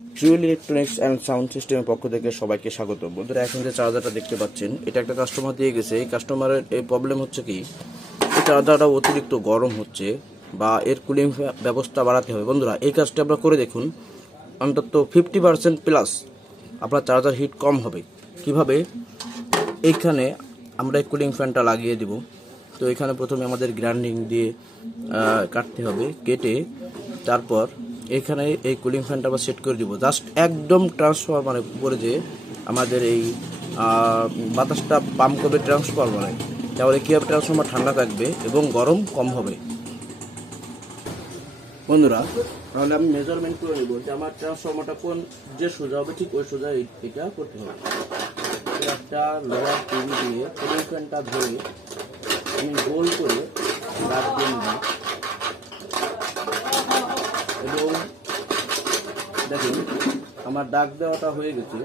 Toll electronics and sound সিস্টেমের পক্ষ থেকে সবাইকে স্বাগত। বন্ধুরা, এখন যে চার্জারটা দেখতে পাচ্ছেন, এটা একটা কাস্টমার দিয়ে গেছে। এই কাস্টমারের এই প্রবলেম হচ্ছে কি, এই চার্জারটা অতিরিক্ত গরম হচ্ছে বা এর কুলিং ব্যবস্থা বাড়াতে হবে। বন্ধুরা, এই কাজটা আপনারা করে দেখুন, অন্তত 50% প্লাস আপনার চার্জার হিট কম হবে। কিভাবে? এইখানে আমরা এই কুলিং ফ্যানটা লাগিয়ে দিব। তো এখানে প্রথমে আমাদের গ্রাইন্ডিং দিয়ে কাটতে হবে, কেটে তারপর এখানে এই কুলিং ফ্যানটা আমরা সেট করে দিব। জাস্ট একদম ট্রান্সফরমারের উপরে যে আমাদের এই বাতাসটা পাম্প করবে ট্রান্সফরমারে, তাহলে কী হবে, ট্রান্সফরমার ঠান্ডা থাকবে এবং গরম কম হবে। বন্ধুরা, তাহলে আমি মেজারমেন্ট করে নেব যে আমার ট্রান্সফরমারটা কোন যে সোজা হবে, ঠিক ওই সোজা এটা করতে হবে। একটা লোহার টিভি দিয়ে কুলিং ফ্যানটা ধরে আমি গোল করে দাগ দিয়ে নেব এবং দেখুন আমার দাগ দেওয়াটা হয়ে গেছে।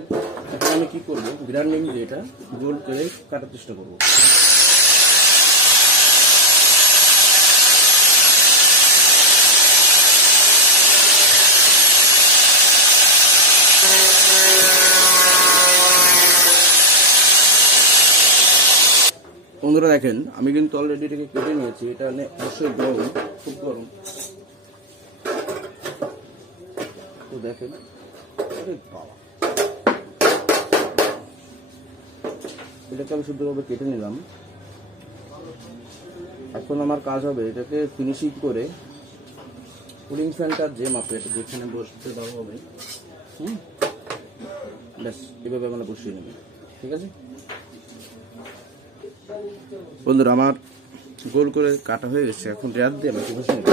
এখন আমি কি করব, গ্রাইন্ডিং দিয়ে এটা গোল করে কাটার চেষ্টা করব। বন্ধুরা দেখেন, আমি কিন্তু অলরেডি এটাকে কেটে নিয়েছি। এটা অবশ্যই গরম, খুব গরম। তো দেখেন, এটাকে আমি শুদ্ধভাবে কেটে নিলাম। এখন আমার কাজ হবে এটাকে ফিনিশিং করে কুলিং ফ্যানটার যে মাপে এটা যেখানে বসতে দেওয়া হবে, ব্যাস এভাবে আমরা বসিয়ে নেব। ঠিক আছে বন্ধুরা, আমার গোল করে কাটা হয়ে গেছে। এখন রেয়ার দিয়ে আমাকে বসিয়ে নেব।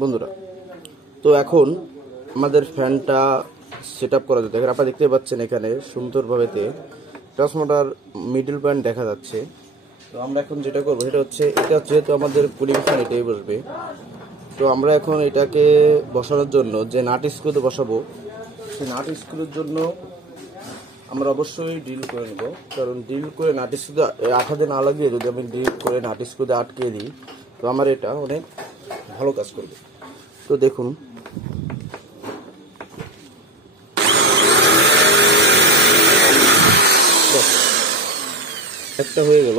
বন্ধুরা, তো এখন আমাদের ফ্যানটা সেট আপ করা যেতে। এখন আপনারা দেখতে পাচ্ছেন এখানে সুন্দরভাবে ট্রান্সফরমার মিডল পয়েন্ট দেখা যাচ্ছে। তো আমরা এখন যেটা করবো সেটা হচ্ছে, এটা যেহেতু আমাদের কুলিং ফ্যান এটাই বসবে, তো আমরা এখন এটাকে বসানোর জন্য যে নাট স্ক্রুতে বসাবো, সেই নাট স্ক্রুর জন্য আমরা অবশ্যই ড্রিল করে নেব। কারণ ড্রিল করে নাট স্ক্রুতে আঠা দিয়ে না লাগিয়ে যদি আমি ড্রিল করে নাট স্ক্রুতে আটকে দিই, তো আমার এটা অনেক ভালো কাজ করবে। তো দেখুন, একটা হয়ে গেল।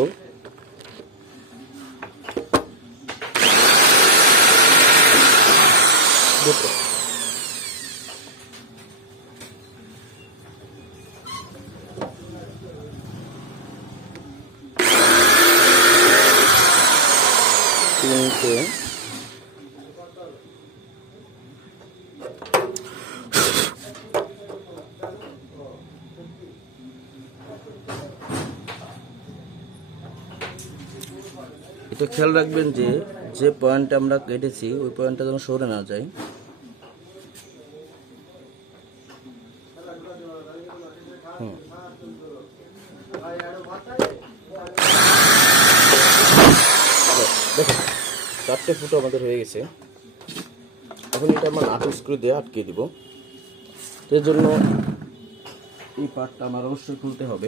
এটা খেয়াল রাখবেন যে যে পয়েন্ট আমরা কেটেছি ওই পয়েন্টটা যেন সরে না যায়। দেখুন, 4টে ফুটো আমাদের হয়ে গেছে। এখন এটা আমরা নাট স্ক্রু দিয়ে আটকে দিব। এর জন্য এই পার্টটা আমার অবশ্যই খুলতে হবে।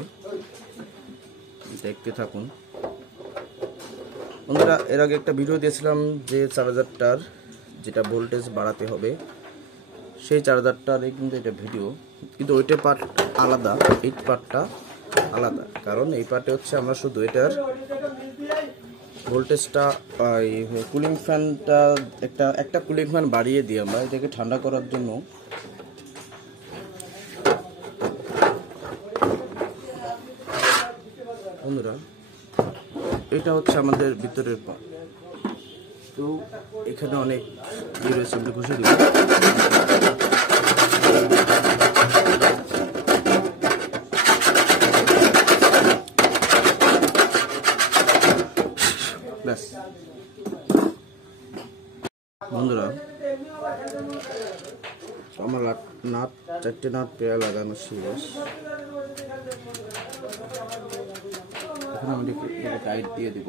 দেখতে থাকুন বন্ধুরা, এর আগে একটা ভিডিও দিয়েছিলাম যে চার্জারটার যেটা ভোল্টেজ বাড়াতে হবে, সেই চার্জারটার কিন্তু এটা ভিডিও, কিন্তু ওইটা পার্ট আলাদা, এই পার্টটা আলাদা। কারণ এই পার্টে হচ্ছে আমরা শুধু এটার ভোল্টেজটা, কুলিং ফ্যানটা একটা কুলিং ফ্যান বাড়িয়ে দিই আমরা এটাকে ঠান্ডা করার জন্য। বন্ধুরা, এটা হচ্ছে আমাদের ভিতরের পার্ট। তো এখানে অনেক ইয়ে রয়েছে, আমরা ঘষে দিব। ব্যাস বন্ধুরা, আমার নাট 4টে নাট পেয়ার লাগানো শেষ। এখন আমি টাইট দিয়ে দিব।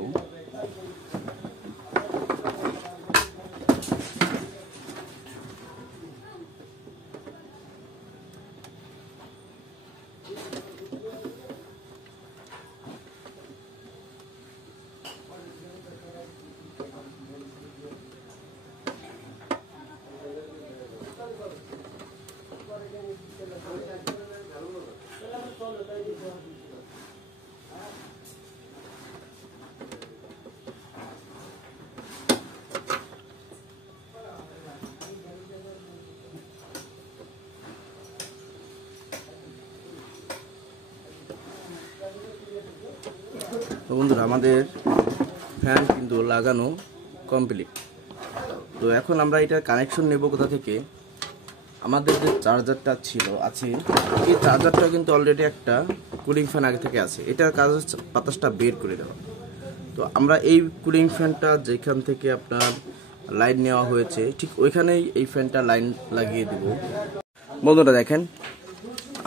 তো বন্ধুরা আমাদের ফ্যান কিন্তু লাগানো কমপ্লিট। তো এখন আমরা এটার কানেকশন নেব কোথা থেকে? আমাদের যে চার্জারটা আছে এই চার্জারটা কিন্তু অলরেডি একটা কুলিং ফ্যান আগে থেকে আছে, এটার কাজ হচ্ছে বাতাসটা বের করে দেওয়া। তো আমরা এই কুলিং ফ্যানটা যেখান থেকে আপনার লাইন নেওয়া হয়েছে ঠিক ওইখানেই এই ফ্যানটা লাইন লাগিয়ে দিব। বন্ধুরা দেখেন,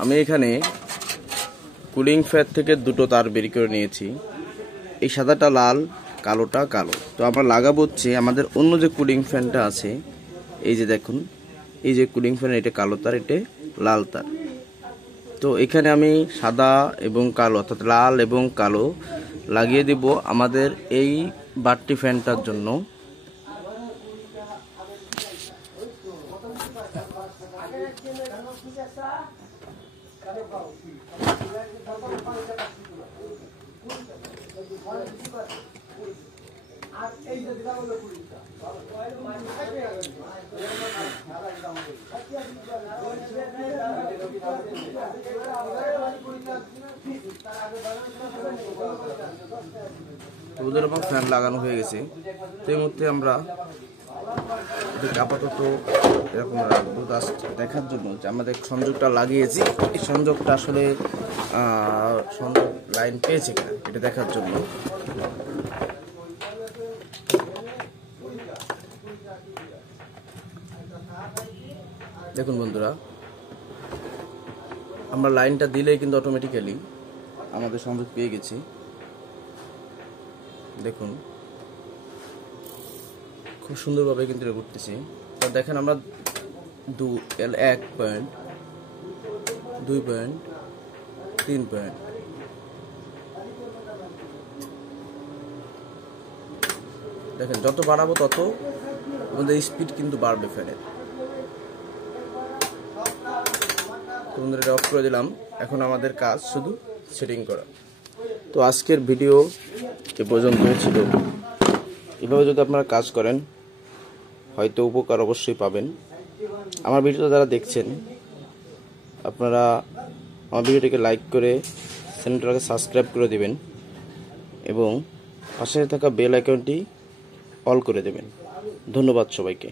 আমি এখানে কুলিং ফ্যান থেকে দুটো তার বের করে নিয়েছি, এই সাদাটা লাল, কালোটা কালো। তো আমরা লাগাবো হচ্ছে আমাদের অন্য যে কুলিং ফ্যানটা আছে, এই যে দেখুন, এই যে কুলিং ফ্যান, এটা কালো তার, এটা লাল তার। তো এখানে আমি সাদা এবং কালো অর্থাৎ লাল এবং কালো লাগিয়ে দিব আমাদের এই বাট্টি ফ্যানটার জন্য। ওদের এবং ফ্যান লাগানো হয়ে গেছে। তো এই মুহূর্তে আমরা এটাকে আপাতত এরকম রাখবো জাস্ট দেখার জন্য যে আমাদের সংযোগটা লাগিয়েছি, এই সংযোগটা আসলে সংযোগ লাইন পেয়েছে কিনা এটা দেখার জন্য। দেখুন বন্ধুরা, আমরা লাইনটা দিলেই কিন্তু অটোমেটিক্যালি আমাদের সংযোগ পেয়ে গেছি। দেখুন খুব সুন্দরভাবে কিন্তু এটা করতেছি। তো দেখেন আমরা 1 পয়েন্ট, 2 পয়েন্ট, 3 পয়েন্ট, দেখেন যত বাড়াবো তত আমাদের স্পিড কিন্তু বাড়বে ফ্যানের। তো বন্ধুরা এটা অফ করে দিলাম, এখন আমাদের কাজ শুধু সেটিং করা। তো আজকের ভিডিও এ পর্যন্তই ছিল। এভাবে যদি আপনারা কাজ করেন হয়তো উপকার অবশ্যই পাবেন। আমার ভিডিওটা যারা দেখছেন আপনারা আমার ভিডিওটিকে লাইক করে চ্যানেলটাকে সাবস্ক্রাইব করে দিবেন এবং পাশে থাকা বেল আইকনটি অল করে দেবেন। ধন্যবাদ সবাইকে।